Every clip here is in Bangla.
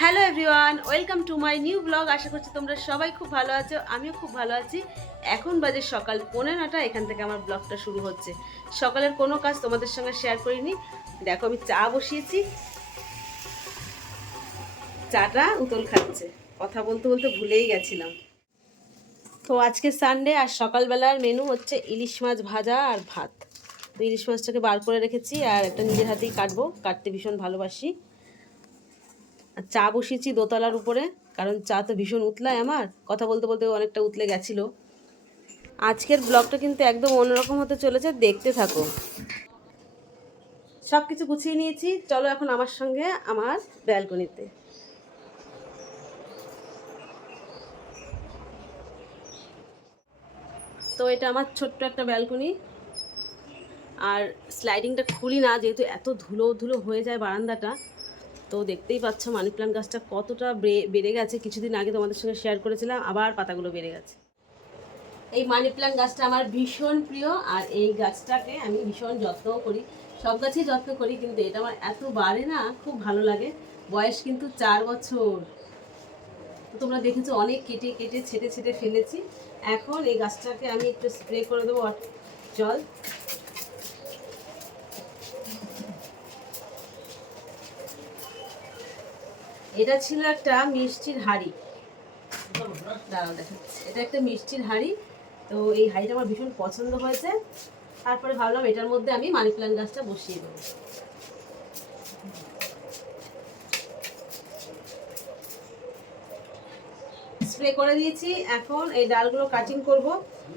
Hello everyone, welcome to my new blog. আশা করছি তোমরা সবাই খুব ভালো আছো, আমিও খুব ভালো আছি। এখন বাজে সকাল 9:15, এখান থেকে আমার ব্লগটা শুরু হচ্ছে। সকালের কোনো কাজ তোমাদের সঙ্গে শেয়ার করিনি। দেখো আমি চা বসিয়েছি, চাটা উতল খাচ্ছে। কথা বলতে বলতে ভুলেই গেছিলাম। তো আজকে সানডে আর সকালবেলার মেনু হচ্ছে ইলিশ মাছ ভাজা আর ভাত। তো ইলিশ মাছটাকে বার করে রেখেছি আর একটা নিজের হাতেই কাটবো, কাটতে ভীষণ ভালোবাসি। আর চা বসিয়েছি দোতলার উপরে, কারণ চা তো ভীষণ উতলায় আমার, কথা বলতে বলতে অনেকটা উতলে গেছিলো। আজকের ব্লগটা কিন্তু একদম অন্যরকম হতে চলেছে, দেখতে থাকো। সব কিছু গুছিয়ে নিয়েছি, চলো এখন আমার সঙ্গে আমার ব্যালকনিতে। তো এটা আমার ছোট্ট একটা ব্যালকনি, আর স্লাইডিংটা খুলি না যেহেতু এত ধুলো ধুলো হয়ে যায় বারান্দাটা। তো দেখতেই পাচ্ছ মানি প্ল্যান্ট গাছটা কতটা বেড়ে গেছে। কিছুদিন আগে তোমাদের সঙ্গে শেয়ার করেছিলাম, আবার পাতাগুলো বেড়ে গেছে। এই মানি প্ল্যান্ট গাছটা আমার ভীষণ প্রিয়, আর এই গাছটাকে আমি ভীষণ যত্নও করি। সব গাছই যত্ন করি, কিন্তু এটা আমার এত বাড়ে না, খুব ভালো লাগে। বয়স কিন্তু 4 বছর। তো তোমরা দেখেছো অনেক কেটে কেটে ছেটে ছেটে ফেলেছি। এখন এই গাছটাকে আমি একটু স্প্রে করে দেবো জল। এটা ছিল একটা মিষ্টির হাঁড়ি, দাঁড়াও দেখাচ্ছি। এটা একটা মিষ্টির হাঁড়ি, তো এই হাঁড়িটা আমার ভীষণ পছন্দ হয়েছে। তারপরে ভাবলাম এটার মধ্যে আমি মানি প্ল্যান্ট গাছটা বসিয়ে দেবো। স্প্রে করে দিয়েছি, এখন এই ডালগুলো কাটিং করব।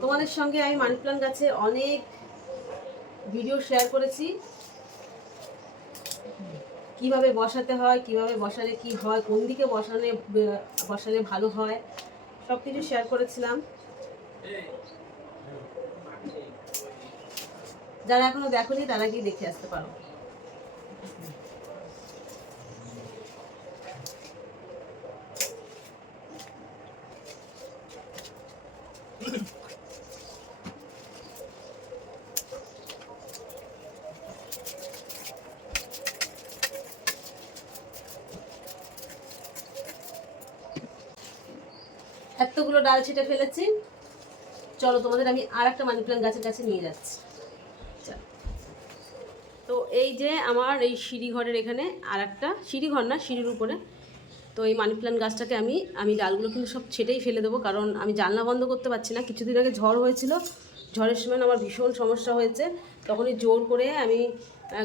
তোমাদের সঙ্গে আমি মানি প্ল্যান্ট গাছে অনেক ভিডিও শেয়ার করেছি, কিভাবে বসাতে হয়, কিভাবে বসালে কি হয়, কোন দিকে বসালে ভালো হয়, সব কিছু শেয়ার করেছিলাম। যারা এখনো দেখোনি তারা গিয়ে দেখে আসতে পারো। এতগুলো ডাল ছিটে ফেলেছি, চলো তোমাদের আমি আর একটা মানি প্ল্যান্ট গাছের কাছে নিয়ে যাচ্ছি। তো এই যে আমার এই সিঁড়িঘরের এখানে আর একটা, সিঁড়িঘর না সিঁড়ির উপরে, তো এই মানি প্ল্যান্ট গাছটাকে আমি ডালগুলো কিন্তু সব ছেটেই ফেলে দেবো, কারণ আমি জানলা বন্ধ করতে পারছি না। কিছুদিন আগে ঝড় হয়েছিল, ঝড়ের সময় আমার ভীষণ সমস্যা হয়েছে। তখনই জোর করে আমি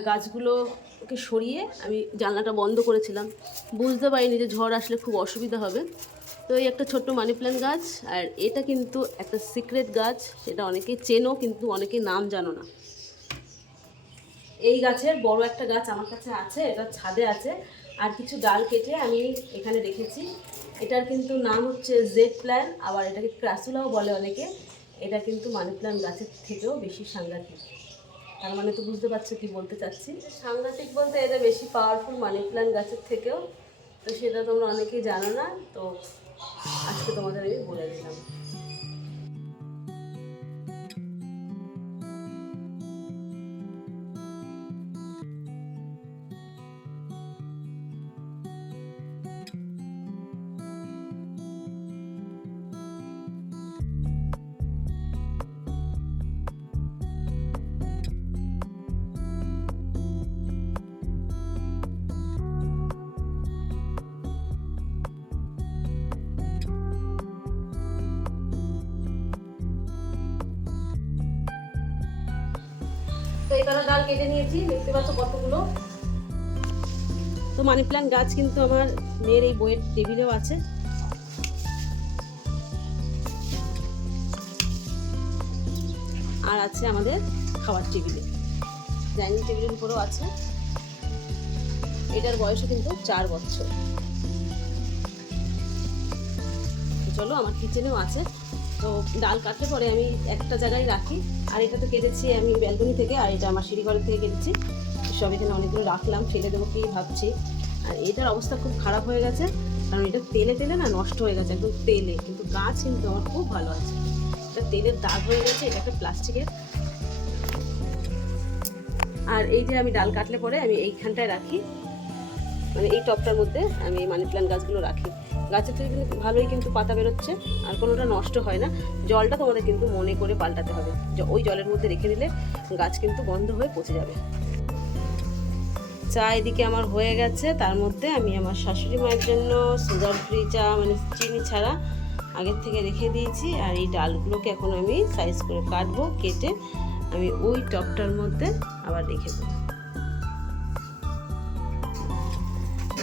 গাছগুলোকে সরিয়ে আমি জানলাটা বন্ধ করেছিলাম। বুঝতে পারিনি যে ঝড় আসলে খুব অসুবিধা হবে। তো এই একটা ছোট্ট মানি প্ল্যান্ট গাছ, আর এটা কিন্তু একটা সিক্রেট গাছ, সেটা অনেকেই চেনো কিন্তু অনেকেই নাম জানো না। এই গাছের বড় একটা গাছ আমার কাছে আছে, এটা ছাদে আছে, আর কিছু ডাল কেটে আমি এখানে রেখেছি। এটার কিন্তু নাম হচ্ছে জেড প্ল্যান্ট, আবার এটাকে ক্রাসুলাও বলে অনেকে। এটা কিন্তু মানি প্ল্যান্ট গাছের থেকেও বেশি সাংঘাতিক। তার মানে তো বুঝতে পারছো কি বলতে চাচ্ছি। সাংঘাতিক বলতে এটা বেশি পাওয়ারফুল মানি প্ল্যান্ট গাছের থেকেও। তো সেটা তোমরা অনেকেই জানো না, তো আজকে তোমাদের আমি বলে দিলাম। তো এখানে ডাল কেটে নিয়েছি, দেখতে পাচ্ছ কতগুলো। তো মানি প্ল্যান্ট গাছ কিন্তু আমার মেয়ের এই বইয়ের টেবিলেও আছে, আর আছে আমাদের খাওয়ার টেবিলে, ডাইনিং টেবিলের উপরেও আছে। এটার বয়সও কিন্তু 4 বছর। চলো আমার কিচেনেও আছে। তো ডাল কাটলে পরে আমি একটা জায়গায় রাখি, আর এটা তো কেটেছি আমি ব্যালকনি থেকে, আর এটা আমার সিঁড়িঘরের থেকে কেটেছি। সব এখানে অনেকগুলো রাখলাম, ফেলে দেবো কি ভাবছি। আর এটার অবস্থা খুব খারাপ হয়ে গেছে, কারণ এটা তেলে তেলে না নষ্ট হয়ে গেছে একদম তেলে, কিন্তু গাছ কিন্তু আমার খুব ভালো আছে। এটা তেলের দাগ হয়ে গেছে, এটা একটা প্লাস্টিকের। আর এই যে আমি ডাল কাটলে পরে আমি এইখানটায় রাখি, মানে এই টবটার মধ্যে আমি এই মানি প্ল্যান্ট গাছগুলো রাখি। গাছের থেকে কিন্তু ভালোই কিন্তু পাতা বেরোচ্ছে, আর কোনোটা নষ্ট হয় না। জলটা তোমাদের কিন্তু মনে করে পাল্টাতে হবে, ওই জলের মধ্যে রেখে দিলে গাছ কিন্তু বন্ধ হয়ে পচে যাবে। চা এদিকে আমার হয়ে গেছে, তার মধ্যে আমি আমার শাশুড়ি মায়ের জন্য সুগার ফ্রি চা, মানে চিনি ছাড়া আগের থেকে রেখে দিয়েছি। আর এই ডালগুলোকে এখন আমি সাইজ করে কাটবো, কেটে আমি ওই টবটার মধ্যে আবার রেখে দেবো।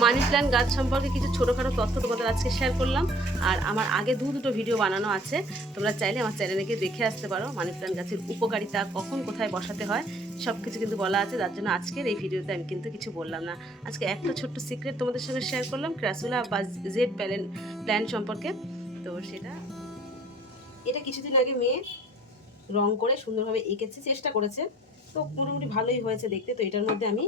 মানি প্ল্যান্ট গাছ সম্পর্কে কিছু ছোটোখাটো তথ্য তোমাদের আজকে শেয়ার করলাম। আর আমার আগে দুটো ভিডিও বানানো আছে, তোমরা চাইলে আমার চ্যানেলে গিয়ে দেখে আসতে পারো। মানি প্ল্যান্ট গাছের উপকারিতা, কখন কোথায় বসাতে হয়, সব কিছু কিন্তু বলা আছে। যার জন্য আজকের এই ভিডিওতে আমি কিন্তু কিছু বললাম না। আজকে একটা ছোট্ট সিক্রেট তোমাদের সঙ্গে শেয়ার করলাম ক্রাসুলা বা জেড প্ল্যান্ট সম্পর্কে। তো এটা কিছুদিন আগে মেয়ে রং করে সুন্দরভাবে এঁকেছে, চেষ্টা করেছে, তো মোটামুটি ভালোই হয়েছে দেখতে। তো এটার মধ্যে আমি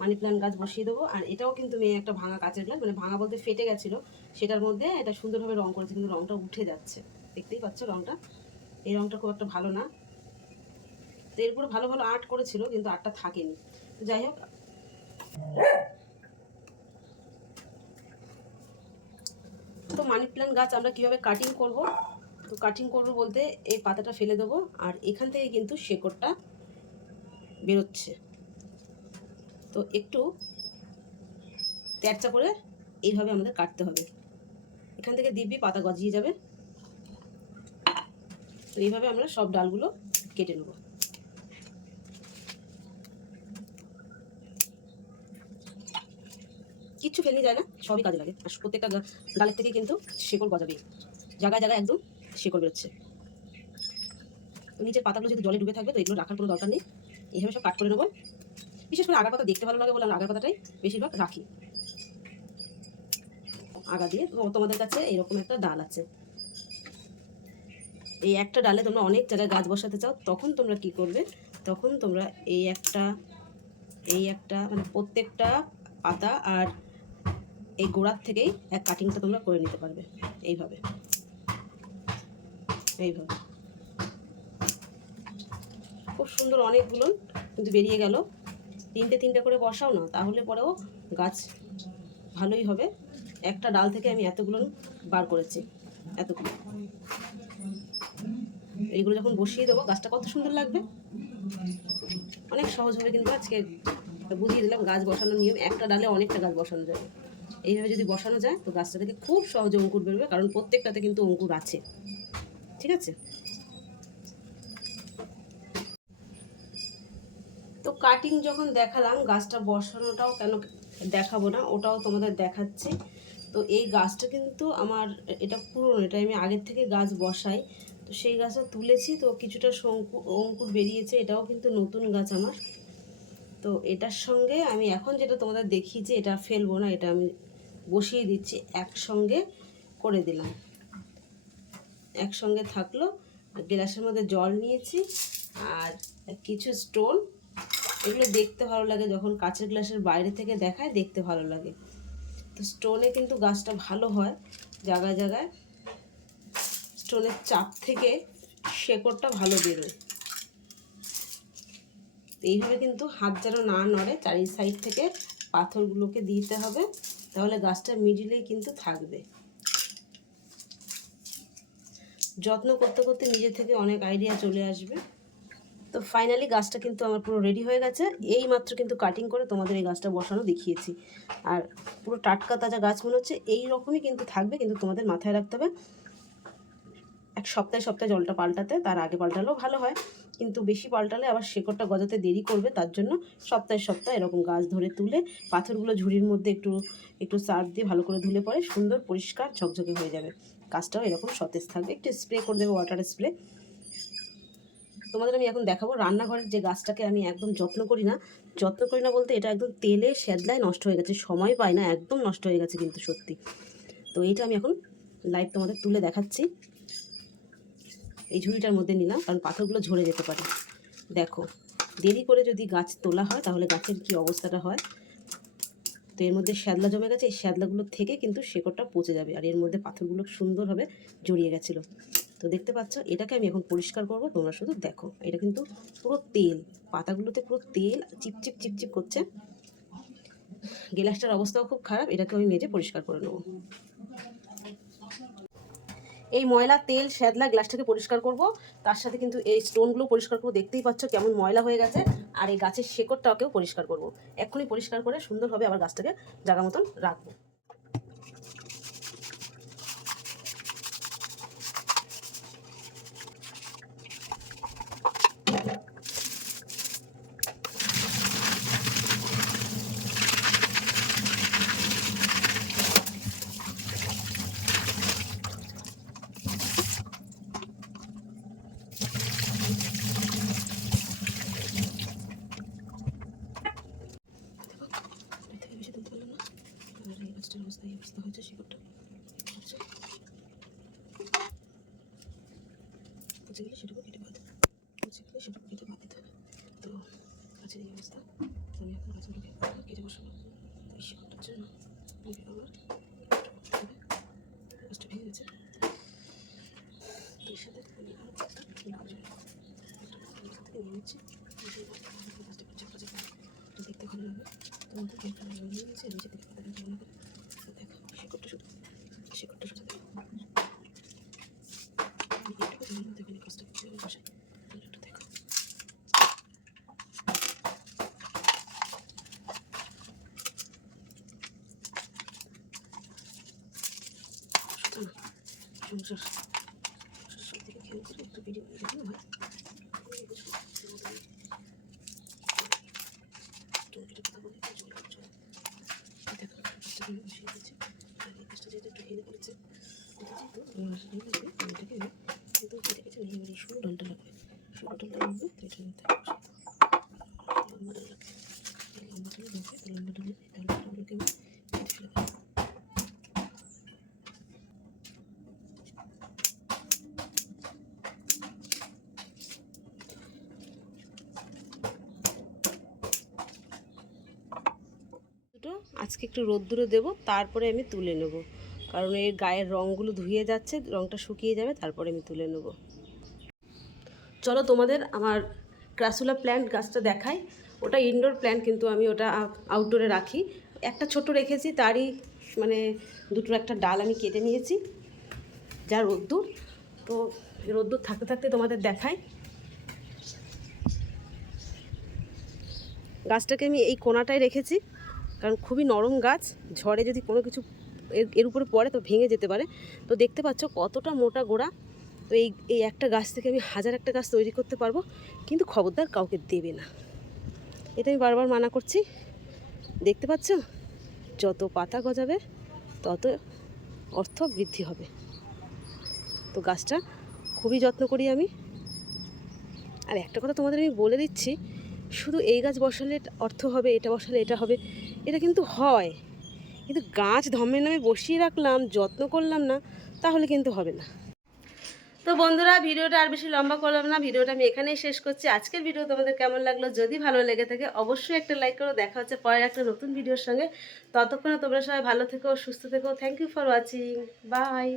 মানি প্ল্যান্ট গাছ বসিয়ে দেবো। আর এটাও কিন্তু মেয়ে একটা ভাঙা কাচের গ্লাস, মানে ভাঙা বলতে ফেটে গেছিলো, সেটার মধ্যে এটা সুন্দরভাবে রং করেছে, কিন্তু রংটা উঠে যাচ্ছে, দেখতেই পাচ্ছ রংটা। এই রংটা খুব একটা ভালো না। তো এরপরে ভালো ভালো আর্ট করেছিল, কিন্তু আর্টটা থাকেনি। তো যাই হোক, তো মানি প্ল্যান্ট গাছ আমরা কীভাবে কাটিং করব, তো কাটিং করবো বলতে এই পাতাটা ফেলে দেবো, আর এখান থেকে কিন্তু শেকড়টা বেরোচ্ছে। তো একটু তেরচা করে এইভাবে আমাদের কাটতে হবে, এখান থেকে দিব্যি পাতা গজিয়ে যাবে। তো এইভাবে আমরা সব ডালগুলো কেটে নেব। কিচ্ছু ফেলে যায় না, সবই কাজে লাগে। আর প্রত্যেকটা ডালের থেকে কিন্তু শেকড় গজাবে, জায়গায় জায়গায় একদম শেকড় বেরোচ্ছে। তো নিচের পাতাগুলো যদি জলে ডুবে থাকবে, তো এগুলো রাখার কোনো দরকার নেই। এইভাবে সব কাট করে নেবো। বিশেষ করে আগার পাতা দেখতে ভালো লাগে বলে আমরা আগার পাতাটাই বেশিরভাগ রাখি। আগা দিয়ে তোমাদের কাছে এরকম একটা ডাল আছে, এই একটা ডালে তোমরা অনেক জায়গায় গাছ বসাতে চাও, তখন তোমরা কি করবে, তখন তোমরা এই একটা মানে প্রত্যেকটা পাতা আর এই গোড়ার থেকেই এক কাটিংটা তোমরা করে নিতে পারবে। এইভাবে খুব সুন্দর অনেকগুলো কিন্তু বেরিয়ে গেল। তিনটে করে বসাও না, তাহলে পরেও গাছ ভালোই হবে। একটা ডাল থেকে আমি এতগুলো বার করেছি, এতগুলো। এইগুলো যখন বসিয়ে দেবো, গাছটা কত সুন্দর লাগবে, অনেক সহজভাবে কিন্তু আজকে বুঝিয়ে দিলাম গাছ বসানোর নিয়ম। একটা ডালে অনেকটা গাছ বসানো যাবে, এইভাবে যদি বসানো যায় তো গাছটা থেকে খুব সহজে অঙ্কুর বেরোবে, কারণ প্রত্যেকটাতে কিন্তু অঙ্কুর আছে। ঠিক আছে, তো কাটিং যখন দেখালাম, গাছটা বসানোটাও কেন দেখাবো না, ওটাও তোমাদের দেখাচ্ছি। তো এই গাছটা কিন্তু আমার এটা পুরনো, এটা আমি আগের থেকে গাছ বসাই। তো সেই গাছটা তুলেছি, তো কিছুটা অঙ্কুর বেরিয়েছে, এটাও কিন্তু নতুন গাছ আমার। তো এটার সঙ্গে আমি এখন যেটা তোমাদের দেখিয়েছি, এটা ফেলবো না, এটা আমি বসিয়ে দিচ্ছি, একসঙ্গে করে দিলাম, একসঙ্গে থাকলো। গ্লাসের মধ্যে জল নিয়েছি আর কিছু স্টোন, এগুলো দেখতে ভালো লাগে, যখন কাঁচের গ্লাসের বাইরে থেকে দেখায় দেখতে ভালো লাগে। তো স্টোনে কিন্তু গাছটা ভালো হয়, জায়গায় জায়গায় স্টোনের চাপ থেকে শেকড়টা ভালো বেরোয়। এইভাবে কিন্তু হাত যেন না নড়ে, চারি সাইড থেকে পাথরগুলোকে দিতে হবে, তাহলে গাছটা মিডিলেই কিন্তু থাকবে। যত্ন করতে করতে নিজে থেকে অনেক আইডিয়া চলে আসবে। তো ফাইনালি গাছটা কিন্তু আমার পুরো রেডি হয়ে গেছে। এই মাত্র কিন্তু কাটিং করে তোমাদের এই গাছটা বসানো দেখিয়েছি, আর পুরো টাটকা তাজা গাছ মনে হচ্ছে। এই রকমই কিন্তু থাকবে, কিন্তু তোমাদের মাথায় রাখতে হবে এক সপ্তাহে জলটা পাল্টাতে, তার আগে পাল্টালেও ভালো হয়, কিন্তু বেশি পাল্টালে আবার শেকড়টা গজাতে দেরি করবে। তার জন্য সপ্তাহে এরকম গাছ ধরে তুলে পাথরগুলো ঝুড়ির মধ্যে একটু সার্ফ দিয়ে ভালো করে ধুলে পরে সুন্দর পরিষ্কার ঝকঝকে হয়ে যাবে। গাছটাও এরকম সতেজ থাকবে। একটু স্প্রে করে দেবে, ওয়াটার স্প্রে। তোমাদের আমি এখন দেখাবো রান্নাঘরের যে গাছটাকে আমি একদম যত্ন করি না বলতে, এটা একদম তেলে সেদলায় নষ্ট হয়ে গেছে, সময় পায় না, একদম নষ্ট হয়ে গেছে কিন্তু সত্যি। তো এইটা আমি এখন লাইভ তোমাদের তুলে দেখাচ্ছি। এই ঝুড়িটার মধ্যে নিলাম, কারণ পাথরগুলো ঝরে যেতে পারে। দেখো, দেরি করে যদি গাছ তোলা হয় তাহলে গাছের কি অবস্থাটা হয়। তো এর মধ্যে শ্যাদলা জমে গেছে, এই শ্যাদলাগুলোর থেকে কিন্তু শেকড়টা পচে যাবে, আর এর মধ্যে পাথরগুলো সুন্দরভাবে জড়িয়ে গেছিলো। তো দেখতে পাচ্ছ, এটাকে আমি এখন পরিষ্কার করব, তোমরা শুধু দেখো। এটা কিন্তু পুরো তেল, পাতাগুলোতে পুরো তেল চিপচিপ করছে। গ্লাসটার অবস্থাও খুব খারাপ, এটাকে আমি মেজে পরিষ্কার করে নেবো। এই ময়লা তেল শ্যাদলা গ্লাসটাকে পরিষ্কার করব, তার সাথে কিন্তু এই স্টোনগুলো পরিষ্কার করবো। দেখতেই পাচ্ছ কেমন ময়লা হয়ে গেছে। আর এই গাছের শেকড়টাকেও পরিষ্কার করব। এক্ষুনি পরিষ্কার করে সুন্দরভাবে আবার গাছটাকে জায়গা মতন রাখবো। অবস্থা এই অবস্থা হয়েছে, শিকড়টা পচে গেলে সেটুকু কেটে বাদ দিতে হবে। তো গাছের এই অবস্থা, আমি এখন গাছগুলোকে কেটে বসাবো। এই শিকড়টার জন্য আমার গাছটা ভেঙে গেছে। তো এর সাথে আমি আরও গাছটা থেকে নিয়ে নিচ্ছি। দেখতে ভালো লাগবে। তোমাদের নিয়ে নিচ্ছে নিচে থেকে পাতা দেখো শিকড়টা শুধু দেখো। এইটুকু জমির মধ্যে এখানে গাছটা কীভাবে বসাই একটু দেখো। সংসার সব থেকে খেয়াল করে একটু ভিডিও দেখো হয়। বসিয়ে দিচ্ছে আর এই গাছটা যেহেতু একটু হেলে পড়েছে, কিন্তু কেটে কেটে নিয়ে এবার এই সরু ডালটা লাগবে। সরু ডালটা লাগবে, তো এটার মধ্যে লম্বা ডাল লাগবে। এই লম্বা ডাল লাগবে, তো লম্বা ডালের ডালগুলোকে আমি কেটে ফেলে দেবো। আজকে একটু রোদ্দুরে দেবো, তারপরে আমি তুলে নেব, কারণ এর গায়ের রঙগুলো ধুয়ে যাচ্ছে, রঙটা শুকিয়ে যাবে, তারপরে আমি তুলে নেব। চলো তোমাদের আমার ক্রাসুলা প্ল্যান্ট গাছটা দেখাই। ওটা ইনডোর প্ল্যান্ট, কিন্তু আমি ওটা আউটডোরে রাখি। একটা ছোট রেখেছি, তারই মানে দুটোর একটা ডাল আমি কেটে নিয়েছি, যা রোদ্দুর। তো রোদ্দুর থাকতে থাকতে তোমাদের দেখাই। গাছটাকে আমি এই কোণাটায় রেখেছি, কারণ খুবই নরম গাছ, ঝড়ে যদি কোনো কিছু এর উপরে পড়ে তো ভেঙে যেতে পারে। তো দেখতে পাচ্ছ কতটা মোটা গোড়া। তো এই একটা গাছ থেকে আমি 1000 একটা গাছ তৈরি করতে পারবো, কিন্তু খবরদার কাউকে দেবে না, এটা আমি বারবার মানা করছি। দেখতে পাচ্ছ যত পাতা গজাবে তত অর্থ বৃদ্ধি হবে। তো গাছটা খুবই যত্ন করি আমি। আর একটা কথা তোমাদের আমি বলে দিচ্ছি, শুধু এই গাছ বসালে অর্থ হবে, এটা বসালে এটা হবে, এটা কিন্তু হয়, কিন্তু গাছ ধর্মের নামে বসিয়ে রাখলাম, যত্ন করলাম না, তাহলে কিন্তু হবে না। তো বন্ধুরা, ভিডিওটা আর বেশি লম্বা করলাম না, ভিডিওটা আমি এখানেই শেষ করছি। আজকের ভিডিও তোমাদের কেমন লাগলো, যদি ভালো লেগে থাকে অবশ্যই একটা লাইক করো। দেখা হচ্ছে পরের একটা নতুন ভিডিওর সঙ্গে। ততক্ষণে তোমরা সবাই ভালো থেকো, সুস্থ থেকো। Thank you for watching, by.